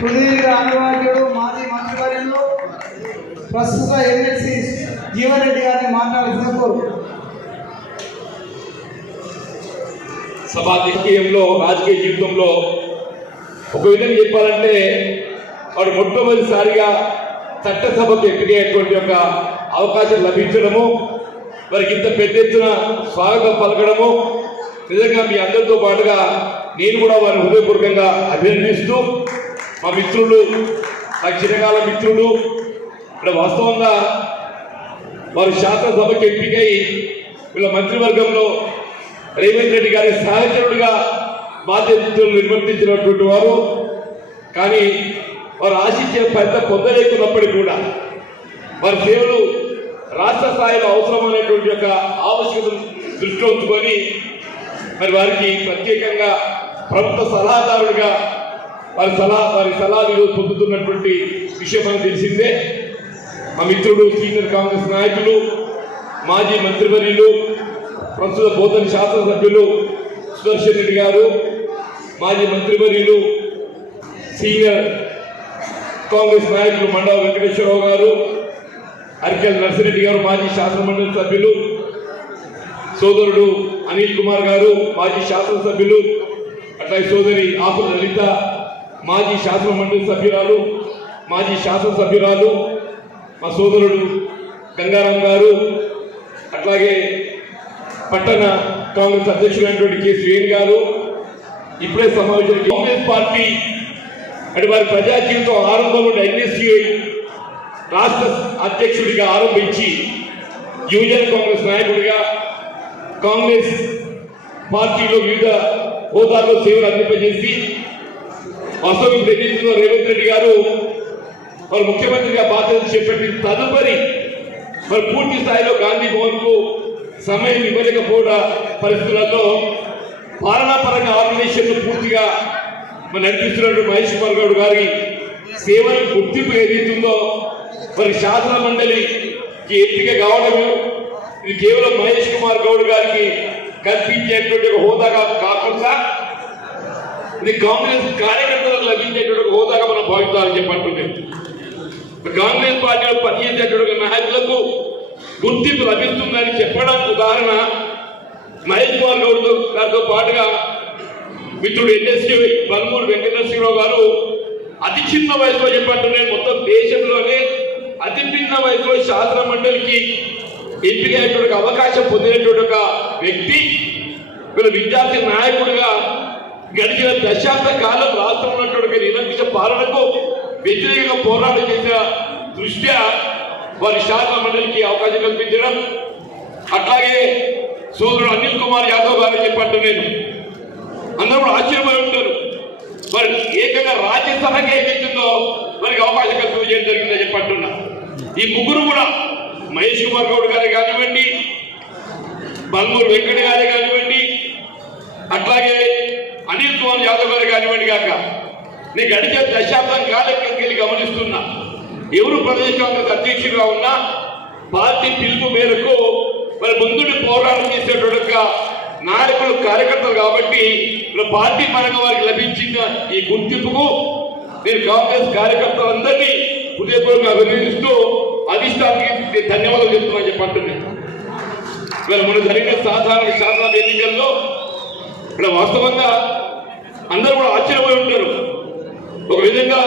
సుదీర్ఘ అనుభవజ్ఞుడు మాజీ మంత్రివర్యులు ప్రస్తుత ఎమ్మెల్సీ జీవన్రెడ్డి గారిని మాట్లాడుతున్న సభా రాజకీయంలో రాజకీయ జీవితంలో ఒక విధంగా చెప్పాలంటే వాడు మొట్టమొదటిసారిగా చట్టసభకు ఎంపికయ్యేటువంటి ఒక అవకాశం లభించడము వారికి ఇంత పెద్ద ఎత్తున స్వాగతం పలకడము. నిజంగా మీ అందరితో పాటుగా నేను కూడా వారిని హృదయపూర్వకంగా అభినందిస్తూ మా మిత్రులు నా చిరకాల మిత్రులు ఇక్కడ వాస్తవంగా వారు శాసనసభకు ఎంపికై వీళ్ళ మంత్రివర్గంలో రేవంత్ రెడ్డి గారి సహచరుడిగా బాధ్యతలు నిర్వర్తించినటువంటి వారు. కానీ వారు ఆశించిన ఫలితం పొందలేకున్నప్పటికీ కూడా వారి సేవలు రాష్ట్ర స్థాయిలో అవసరమైనటువంటి యొక్క ఆవశ్యకతను దృష్టిలో ఉంచుకొని మరి వారికి ప్రత్యేకంగా ప్రభుత్వ సలహాదారుడిగా వారి సలహా వారి సలహాలు ఈరోజు పొందుతున్నటువంటి విషయం మనకు తెలిసిందే. మా మిత్రుడు సీనియర్ కాంగ్రెస్ నాయకులు మాజీ మంత్రివర్యులు ప్రస్తుత బోధన శాసనసభ్యులు సుదర్శన్ రెడ్డి గారు మాజీ మంత్రివర్యులు సీనియర్ కాంగ్రెస్ నాయకులు మండవ వెంకటేశ్వరరావు గారు అరికెల్ నర్సిరెడ్డి గారు మాజీ శాసనమండలి సభ్యులు సోదరుడు అనిల్ కుమార్ గారు మాజీ శాసనసభ్యులు అట్లాగే సోదరి ఆకుల లలిత మాజీ శాసన మండలి సభ్యురాలు మాజీ శాసనసభ్యురాలు మా సోదరుడు గంగారాం గారు అట్లాగే పట్టణ కాంగ్రెస్ అధ్యక్షుడైనటువంటి కె. శ్రేణి గారు ఇప్పుడే సమావేశం కాంగ్రెస్ పార్టీ అటు వారి ప్రజా జీవితం ఆరంభం ఎన్ఎస్యుఐ రాష్ట్ర అధ్యక్షుడిగా ఆరంభించి యువజన కాంగ్రెస్ నాయకుడిగా కాంగ్రెస్ పార్టీలో వివిధ హోదాల్లో సేవలు అందింపజేసి అసలు ఇప్పుడు రేవంత్ రెడ్డి గారు వారు ముఖ్యమంత్రిగా బాధ్యత చేపట్టిన తదుపరి మరి పూర్తి స్థాయిలో గాంధీ భవన్కు సమయం ఇవ్వలేకపోవడం పరిస్థితులలో పాలనాపరంగా ఆర్గనైజేషన్ పూర్తిగా మరి నడిపిస్తున్నట్టు మహేష్ కుమార్ గౌడ్ గారి సేవలకు గుర్తింపు ఏదైతుందో మరి శాసన మండలికి ఎంపిక కావడము ఇది కేవలం మహేష్ కుమార్ గౌడ్ గారికి కల్పించేటువంటి హోదాగా కాకుండా ఇది కాంగ్రెస్ కార్యకర్తలకు లభించేటువంటి హోదాగా మనం భావిస్తామని చెప్పంటున్నాం కాంగ్రెస్ పార్టీలో పనిచేసేటువంటి నాయకులకు గుర్తింపు లభిస్తుందని చెప్పడానికి ఉదాహరణ మహేష్ కుమార్ గౌడ్ గారితో పాటుగా మిత్రుడు ఎన్ఎస్సీ బల్మూరు వెంకటనరసింహరావు గారు అతి చిన్న వయసులో చెప్పంటున్నాను మొత్తం దేశంలోనే అతి చిన్న వయసులో శాసన మండలికి ఎంపికైనటువంటి అవకాశం పొందినటువంటి ఒక వ్యక్తి వీళ్ళ విద్యార్థి నాయకుడిగా గడిచిన దశాబ్ద కాలం రాష్ట్రంలో ఉన్నటువంటి నిరంకుశ పాలనకు వ్యతిరేకంగా పోరాటం చేసిన దృష్ట్యా వారి శాసన మండలికి అవకాశం కల్పించడం. అట్లాగే సోదరుడు అనిల్ కుమార్ యాదవ్ గారు చెప్పట్టు నేను. అందరూ కూడా ఆశ్చర్యపోయి ఉంటారు. మరి ఏకంగా రాజ్యసభకి ఏదైతుందో వారికి అవకాశం కల్పించడం జరిగిందని చెప్పంటున్నా ఈ ముగ్గురు కూడా మహేష్ కుమార్ గౌడ్ గారే కానివ్వండి బల్మూరు వెంకట గారే కానివ్వండి అట్లాగే అనిల్ కుమార్ యాదవ్ గారు కానివ్వండి కాక నేను గడిచే దశాబ్దం కాలకి వెళ్ళి గమనిస్తున్నా. ఎవరు ప్రదేశ్ కాంగ్రెస్ అధ్యక్షుడిగా ఉన్నా పార్టీ పిలుపు మేరకు మరి ముందుని పోరాటం చేసేటువంటి నాయకులు కార్యకర్తలు కాబట్టి పార్టీ పరంగా వారికి లభించిన ఈ గుర్తింపుకు నేను కాంగ్రెస్ కార్యకర్తలందరినీ హృదయపూర్వకంగా అభినందిస్తూ అధిష్టానికి ధన్యవాదాలు చెప్తున్నా చెప్పంటున్నాను మరి మన జరిగిన సాధారణ శాసన ఎన్నికల్లో ఇక్కడ వాస్తవంగా అందరూ కూడా ఆశ్చర్యపోయి ఉంటారు. ఒక విధంగా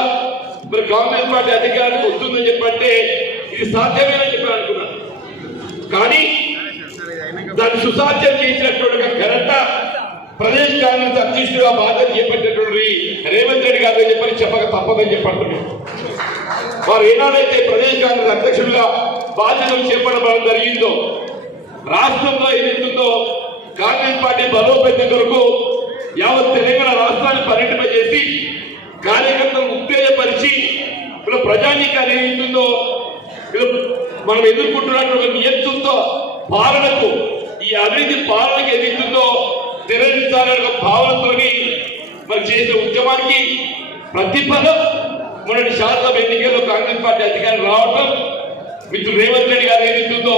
మరి కాంగ్రెస్ పార్టీ అధికారానికి వస్తుందని చెప్పంటే ఇది సాధ్యమేనని చెప్పి అనుకున్నాను కానీ దాన్ని సుసాధ్యం చేసినటువంటి ఒక ఘనత ప్రదేశ్ కాంగ్రెస్ అధ్యక్షుడిగా బాధ్యత చేపట్టినటువంటి రేవంత్ రెడ్డి గారు చెప్పని చెప్పక తప్పదని చెప్పంటున్నాను వారు ఏనాడైతే ప్రదేశ్ కాంగ్రెస్ అధ్యక్షుడిగా బాధ్యతలు చేపట్టడం జరిగిందో రాష్ట్రంలో ఏదైతుందో కాంగ్రెస్ పార్టీ బలోపేతం కొరకు యావత్ తెలంగాణ రాష్ట్రాన్ని పర్యటన చేసి కార్యకర్తలను ఉత్తేజపరిచి ఇలా ప్రజానీకాన్ని ఏదైతుందో ఇలా మనం ఎదుర్కొంటున్నటువంటి నియంత్రణతో పాలనకు ఈ అభివృద్ధి పాలనకు ఏదైతుందో తెరదించాలనే ఒక భావనతోని మరి చేసే ఉద్యమానికి ప్రతిఫలం మొన్నటి శాసనసభ ఎన్నికల్లో కాంగ్రెస్ పార్టీ అధికారం రావటం మిత్రుడు రేవంత్ రెడ్డి గారు ఏదైతుందో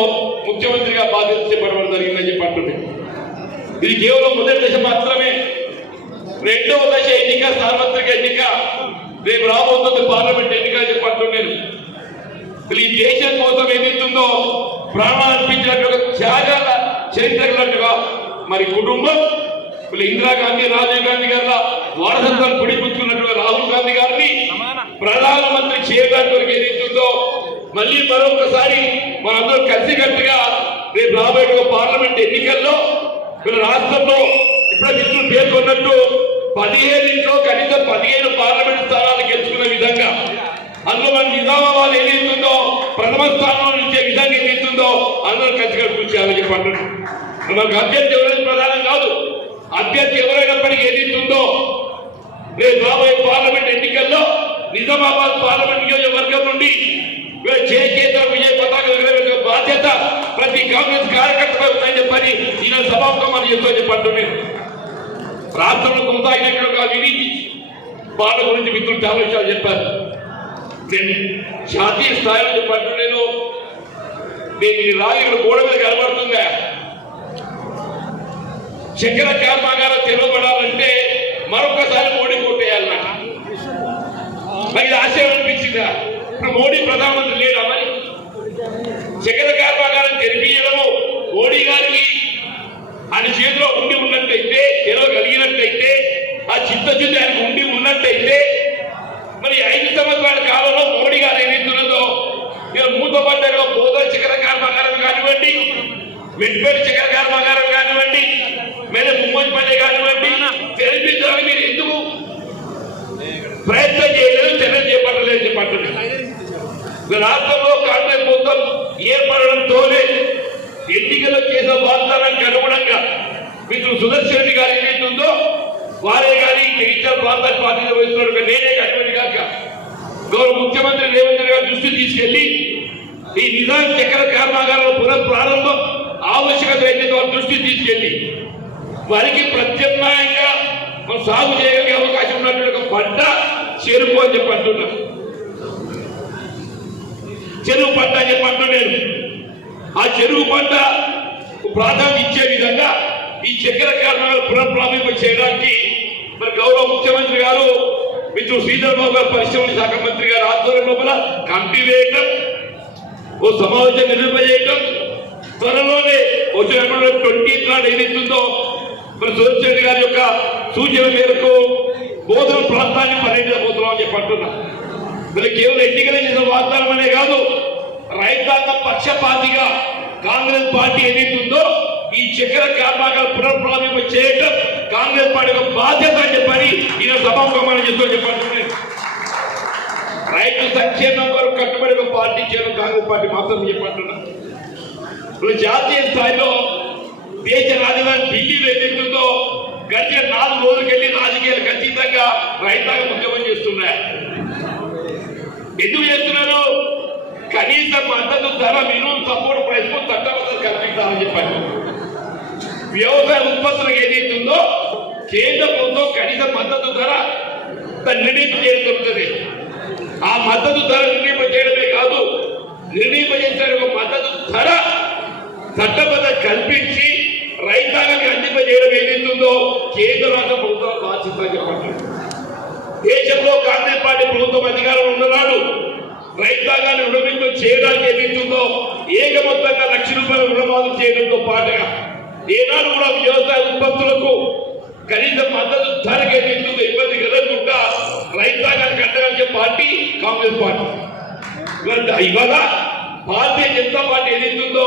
ముఖ్యమంత్రిగా బాధ్యత చేపట్టడం జరిగిందని చెప్పి అంటుంది ఇది కేవలం మొదటి దశ మాత్రమే. రెండవ దశ ఎన్నిక సార్వత్రిక ఎన్నిక. రేపు రాబోతుంది పార్లమెంట్ ఎన్నికలు చెప్పట్టు నేను ఈ దేశం కోసం ఏదైతుందో ప్రాణాలు అర్పించినట్టుగా త్యాగాల చరిత్ర మరి కుటుంబం ఇప్పుడు ఇందిరాగాంధీ రాజీవ్ గాంధీ గారి వారసత్వాన్ని పొడిపుచ్చుకున్నట్టుగా రాహుల్ గాంధీ గారిని ప్రధానమంత్రి చేయడానికి ఏదైతుందో మళ్ళీ మరొకసారి మనందరం కలిసికట్టుగా రేపు రాబోయే పార్లమెంట్ ఎన్నికల్లో వీళ్ళ రాష్ట్రంలో ఇప్పుడే మిత్రులు పేర్కొన్నట్టు పదిహేను ఇంట్లో కనీసం పదిహేను పార్లమెంట్ స్థానాలు గెలుచుకునే విధంగా అందులో మన నిజామాబాద్ ఏదైతుందో ప్రథమ స్థానంలో నిలిచే విధంగా ఏదైతుందో అందరూ ఖచ్చితంగా కృషి చేయాలని చెప్పి మనకు అభ్యర్థి ఎవరైనా ప్రధానం కాదు. అభ్యర్థి ఎవరైనప్పటికీ ఏదైతుందో రేపు రాబోయే పార్లమెంట్ ఎన్నికల్లో నిజామాబాద్ పార్లమెంట్ నియోజకవర్గం నుండి వీళ్ళ విజయ పతాక బాధ్యత కాంగ్రెస్ కార్యకర్తపై ఉందని చెప్పని ఈయన సభాముఖం మనం చెప్తా చెప్పంటున్నాను రాష్ట్రంలో కొనసాగినట్లు ఒక అవినీతి వాళ్ళ గురించి మిత్రులు చాలా విషయాలు చెప్పారు. జాతీయ స్థాయిలో చెప్పట్టు నేను నేను ఈ రాయి ఇక్కడ గోడ మీద కనబడుతుందా? చక్కెర కర్మాగారం తెరవబడాలంటే మరొకసారి మోడీ కొట్టేయాలి మరి ఇది ఆశయం అనిపించిందా? ఇప్పుడు మోడీ ప్రధానమంత్రి లేడా మరి? చక్కెర కర్మాగారం తెరిపించడము మోడీ గారికి ఆయన చేతిలో ఉండి ఉన్నట్టయితే తెరవగలిగినట్టయితే ఆ చిత్తశుద్ధి ఆయనకు ఉండి ఉన్నట్టయితే మరి ఐదు సంవత్సరాల కాలంలో మోడీ గారు ఏదైతున్నదో ఇక మూతపడ్డ బోధన చక్కెర కర్మాగారం కానివ్వండి వెంటపేట చక్కెర కర్మాగారం కానివ్వండి మీద ముమ్మడిపల్లి కానివ్వండి తెరిపించడానికి మీరు ఎందుకు? ప్రయత్నం చేయలేదు చర్యలు చేపట్టలేదు ఈ రాష్ట్రంలో కాంగ్రెస్ మొత్తం ఏర్పడడంతోనే ఎన్నికల్లో చేసిన వాగ్దానానికి అనుగుణంగా మిత్రులు సుదర్శన్ రెడ్డి గారు ఏదైతుందో వారే కానీ జగిత్యాల ప్రాంతానికి బాధ్యత వహిస్తున్నారు నేనే కానివ్వండి కాక గౌరవ ముఖ్యమంత్రి రేవంత్ రెడ్డి గారి దృష్టి తీసుకెళ్ళి ఈ నిజాం చక్కెర కర్మాగారంలో పునః ప్రారంభం ఆవశ్యకత ఏదైతే వారి దృష్టి తీసుకెళ్ళి వారికి ప్రత్యామ్నాయంగా మనం సాగు చేయగలిగే అవకాశం ఉన్నటువంటి ఒక పంట చెరుకు అని చెప్పి అంటున్నాను చెరువు పంట అని చెప్పి అంటున్నాను ఆ చెరువు పంట ప్రాధాన్యత ఇచ్చే విధంగా ఈ చక్కెర కారణాలు పునఃప్రారంభ చేయడానికి మరి గౌరవ ముఖ్యమంత్రి గారు మిత్రుడు శ్రీధర్ గారు పరిశ్రమల శాఖ మంత్రి గారు ఆధ్వర్యం లోపల కమిటీ వేయటం ఓ సమావేశం నిర్వహించడం త్వరలోనే ట్వంటీ నాడు ఏదైతుందో మరి సురేష్ గారి యొక్క సూచన మేరకు బోధన ప్రాంతాన్ని పర్యటించబోతున్నాం అని చెప్పి అంటున్నా. మరి కేవలం ఎన్నికల చేసిన వాగ్దానం అనే కాదు రైతాంగ పక్షపాతిగా కాంగ్రెస్ పార్టీ ఏదైతుందో ఈ చక్కెర కర్మాగారం పునఃప్రారంభ చేయటం కాంగ్రెస్ పార్టీ యొక్క బాధ్యత అని చెప్పని ఈయన సభాముఖమని చెప్తూ చెప్పంటున్నాను రైతు సంక్షేమం వరకు కట్టుబడి ఒక పార్టీ చేయడం కాంగ్రెస్ పార్టీ మాత్రం చెప్పంటున్నా ఇప్పుడు జాతీయ స్థాయిలో దేశ రాజధాని ఢిల్లీలో ఏదైతుందో గడిచిన నాలుగు రోజులకెళ్ళి రాజకీయాలకు అతీతంగా రైతాంగం ఉద్యమం చేస్తున్నాయి. ఎందుకు చేస్తున్నారు? కనీస మద్దతు ధర మినిమం సపోర్ట్ ప్రైస్కు చట్టబద్ధత కల్పించాలని చెప్పారు. వ్యవసాయ ఉత్పత్తులకు ఏదైతుందో కేంద్ర ప్రభుత్వం కనీస మద్దతు ధర నిర్ణయింపు చేయడం జరుగుతుంది. ఆ మద్దతు ధర నిర్ణయింప చేయడమే కాదు నిర్ణయింపజేసే ఒక మద్దతు ధర చట్టబద్ధ కల్పించి రైతాంగానికి అందింపజేయడం ఏదైతుందో కేంద్ర రాష్ట్ర ప్రభుత్వం బాధ్యత చెప్పండి. దేశంలో కాంగ్రెస్ పార్టీ ప్రభుత్వం అధికారం ఉన్ననాడు రైతాంగాన్ని రుణమితం చేయడానికి ఏదైతుందో ఏకమొత్తంగా లక్ష రూపాయల రుణమాదు చేయడంతో పాటుగా ఏనాడు కూడా వ్యవసాయ ఉత్పత్తులకు కనీస మద్దతు ధరకు ఏదైతుందో ఇబ్బంది కలగకుండా రైతాంగానికి అండగా పార్టీ కాంగ్రెస్ పార్టీ. ఇవాళ భారతీయ జనతా పార్టీ ఏదైతుందో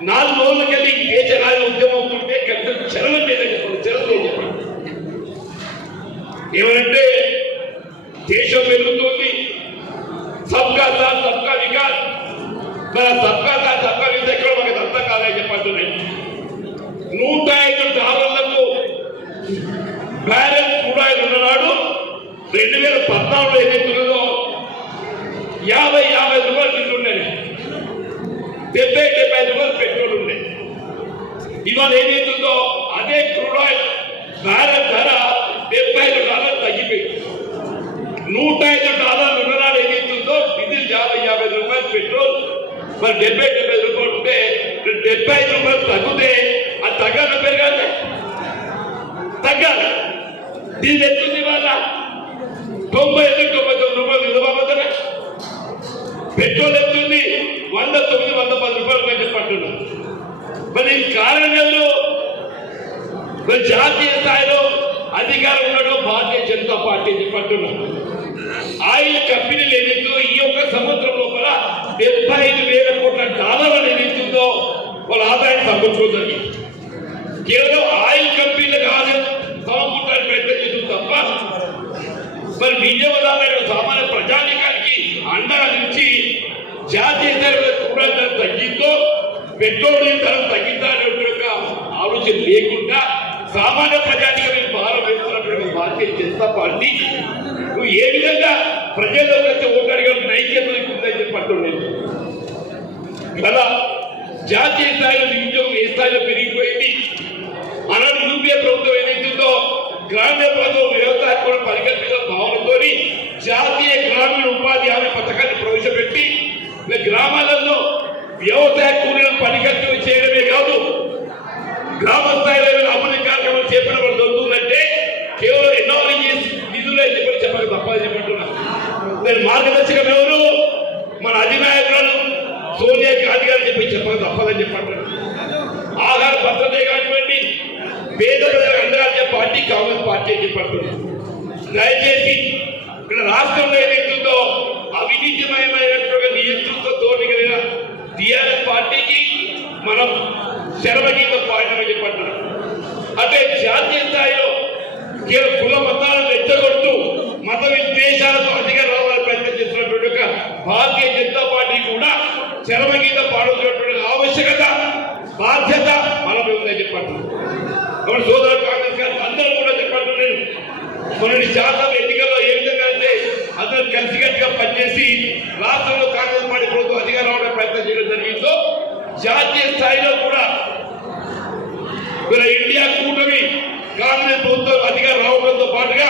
నాలుగు రోజులకెళ్ళి ఏ జనాలు ఉద్యమం అవుతుంటే కనీసం చలనం లేదని చెప్పండి చలనం లేదు చెప్పండి. ఏమనంటే దేశం పెరుగుతుంది. సబ్కా సాత్ సబ్కా వికాస్. మన సబ్కా సాత్ సబ్కా వికాస్ ఎక్కడ మనకి అర్థం కాదని చెప్పంటున్నాయి నూట ఐదు డాలర్లకు బ్యాలెన్స్ కూడా ఉన్ననాడు. రెండు వేల పద్నాలుగులో ఏదైతే ఉన్నదో యాభై యాభై రూపాయలు తింటుండే. డెబ్బై డెబ్బై ఐదు రూపాయలు పెట్రోల్ ఉండే ఇవాళ ఏదైతుందో అదే క్రూడ్ ఆయిల్ బ్యారెల్ ధర డెబ్బై ఐదు డాలర్లు తగ్గిపోయింది. నూట ఐదు డాలర్లు ఉన్ననాడు ఏదైతుందో డీజిల్ యాభై యాభై రూపాయలు పెట్రోల్. మరి డెబ్బై డెబ్బై రూపాయలు ఉంటే డెబ్బై ఐదు రూపాయలు తగ్గితే అది తగ్గాలి పెరగాలి తగ్గాలి. దీని ఎత్తుంది వాళ్ళ తొంభై ఐదు మరి కారణంలో మరి జాతీయ స్థాయిలో అధికారం ఉన్నాడు భారతీయ జనతా పార్టీ పట్టున ఆయిల్ కంపెనీలు ఏదైతే ఈ యొక్క సంవత్సరం లోపల డెబ్బై ఐదు వేల కోట్ల డాలర్లు ఏదైతుందో వాళ్ళ ఆదాయం సంపాదించుకోదండి కేవలం ఆయిల్ కంపెనీలు కాదు సమకూర్చడానికి ప్రయత్నం చేస్తుంది తప్ప మరి విజయవాడ సామాన్య ప్రజానికానికి అండగా నుంచి జాతీయ స్థాయిలో తగ్గిందో పెట్రోలియం ధర తగ్గిందా ఆలోచన లేకుండా సామాన్య ప్రజానికి మేము భారం వేస్తున్నటువంటి భారతీయ జనతా పార్టీ నువ్వు ఏ విధంగా ప్రజల్లోకి వచ్చే ఓటు అడిగిన నైక్యత ఉందని చెప్పంటున్నాను కదా జాతీయ స్థాయిలో నిరుద్యోగం ఏ స్థాయిలో పెరిగిపోయింది? అలాంటి యూపీఏ ప్రభుత్వం ఏదైతుందో గ్రామీణ ప్రభుత్వం వ్యవసాయ కూడా పరికల్పిత భావనతో జాతీయ గ్రామీణ ఉపాధి హామీ పథకాన్ని ప్రవేశపెట్టి గ్రామాలలో వ్యవసాయ కూలీలను పరికల్పన చేయడమే కాదు గ్రామ స్థాయిలో ఏమైనా అభివృద్ధి కార్యక్రమాలు చేపట్టడం జరుగుతుందంటే కేవలం ఎన్నో నిధులు అని చెప్పి చెప్పక తప్పని చెప్పంటున్నా నేను మార్గదర్శకం ఎవరు? మన అధినాయకులను సోనియా గాంధీ గారు చెప్పి చెప్పాలి తప్పదని చెప్పంటున్నారు. ఆహార భద్రత కానివ్వండి పేద ప్రజలకు అందగానే పార్టీ కాంగ్రెస్ పార్టీ అని చెప్పంటున్నారు. దయచేసి ఇక్కడ రాష్ట్రంలో ఏదైతుందో అవినీతిమయమైనటువంటి పార్టీకి మనం శరవగీత పాడినమని చెప్పంటున్నాం. అంటే జాతీయ స్థాయిలో కేవలం కుల మతాలను రెచ్చగొడుతూ మత విద్వేషాలతో అధికారం రావాలని ప్రయత్నం చేస్తున్నటువంటి ఒక భారతీయ జనతా పార్టీ కూడా చరమగీత పాడుతున్నటువంటి ఆవశ్యకత బాధ్యత మన మీద ఉందని చెప్పంటున్నాం కాబట్టి సోదరుడు కాంగ్రెస్ గారు అందరూ కూడా చెప్పండి నేను మొన్నటి శాతం ఎన్నికల్లో ఏ విధంగా అయితే అందరూ కలిసికట్టుగా పనిచేసి రాష్ట్రంలో కాంగ్రెస్ పార్టీ ప్రభుత్వం అధికారం రావడానికి ప్రయత్నం చేయడం జరిగిందో జాతీయ స్థాయిలో కూడా ఇండియా కూటమి కాంగ్రెస్ ప్రభుత్వం అధికారం రావడంతో పాటుగా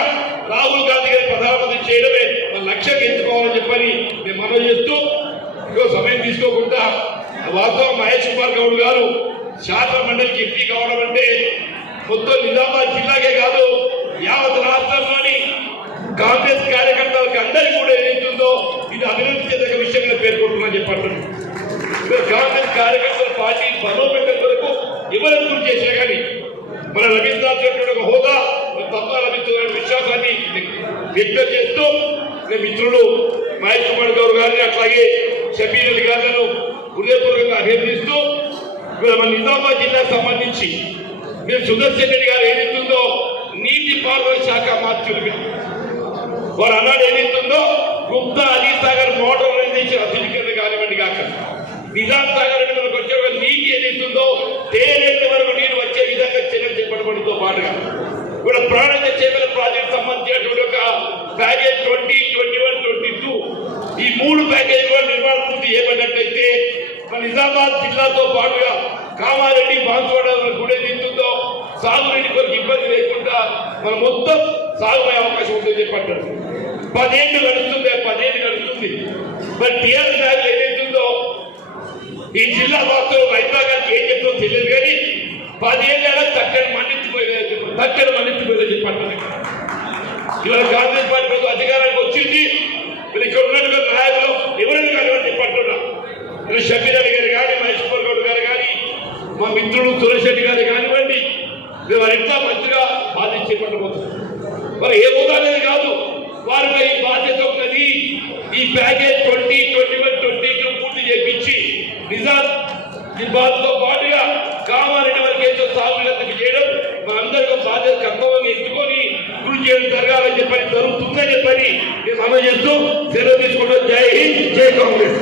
రాహుల్ గాంధీ గారి ప్రధానమంత్రి చేయడమే మన లక్ష్యం ఎంచుకోవాలని చెప్పని మేము మనం చేస్తూ ఇంకో సమయం తీసుకోకుండా వాస్తవం మహేష్ కుమార్ గౌడ్ గారు శాసన మండలికి ఎంపీ కావడం అంటే మొత్తం నిజామాబాద్ జిల్లాకే కాదు యావత్ రాష్ట్రంలోని కాంగ్రెస్ కార్యకర్తలకు అందరికీ కూడా ఏదైతుందో ఇది అభివృద్ధి చెందక విషయంగా పేర్కొంటున్నా చెప్పంటున్నాను ఇక్కడ కాంగ్రెస్ కార్యకర్తలు పార్టీ బలోపేతం కొరకు ఎవరు కృషి చేసినా కానీ మన లభించాల్సినటువంటి ఒక హోదా తప్ప లభిస్తున్న విశ్వాసాన్ని వ్యక్తం చేస్తూ నేను మిత్రుడు మహేష్ కుమార్ గౌడ్ గారిని అట్లాగే షబీర్ అలీ గారులను హృదయపూర్వకంగా అభినందిస్తూ ఇక్కడ మన నిజామాబాద్ జిల్లాకు సంబంధించి నేను సుదర్శన్ రెడ్డి గారు ఏదైతుందో నీటి పారుదల శాఖ మార్చులుగా వారు అన్నాడు ఏదైతుందో గుప్తా అలీసాగర్ మోటార్ మోడర్నైజేషన్ అధికారులు కానివ్వండి కాక. నిజాం సాగర్ అంటే వచ్చే ఒక నీటి ఏదైతుందో తేలేంత వరకు నీరు వచ్చే విధంగా చర్యలు చేపట్టడంతో పాటుగా. ఇప్పుడు ప్రాణంగ చేపల ప్రాజెక్ట్ సంబంధించినటువంటి ఒక package twenty twenty one twenty two ఈ మూడు ప్యాకేజ్ కూడా నిర్మాణ పూర్తి చేయబడినట్లయితే మన నిజామాబాద్ జిల్లాతో పాటుగా కామారెడ్డి బాన్సువాడ కూడా ఏదైతుందో సాగునీటి కొరకు ఇబ్బంది లేకుండా మన మొత్తం సాగుమయ్యే అవకాశం ఉందని చెప్పంటారు పదేళ్ళు గడుస్తుంది పదేళ్ళు గడుస్తుంది. మరి టీఆర్ఎస్ నాయకులు ఏదైతే ఈ జిల్లా వాస్తవం వైభాగానికి ఏం చెప్పో తెలియదు కానీ పదేళ్ళ చక్కని మన్నించిపోయేది చక్కని మన్నించిపోయేదని చెప్పండి ఇవాళ కాంగ్రెస్ పార్టీ ప్రభుత్వం అధికారానికి వచ్చింది. ఇక్కడ ఉన్నటువంటి నాయకులు ఎవరైనా కానివ్వండి చెప్పంటున్నా ఇక్కడ షబీర్ అలీ గారు కానీ మహేష్ గౌడ్ గారు కానీ మా మిత్రుడు సురేష్ గారు కానివ్వండి మేము వారు ఎంత మంచిగా బాధ్యత చేపట్టబోతున్నారు మరి ఏ హోదా అనేది కాదు. వారిపై బాధ్యత ఉన్నది ఈ package twenty twenty one twenty two పూర్తి చేపించి నిజాం నిబాద్తో పాటుగా కామారెడ్డి వరకు సాగులకు చేయడం మనందరికీ బాధ్యత కర్తవ్యం ఎత్తుకొని కృషి చేయడం జరగాలని చెప్పని జరుగుతుందని చెప్పని నేను సమయం చేస్తూ సెలవు తీసుకుంటూ జై హింద్ జై కాంగ్రెస్.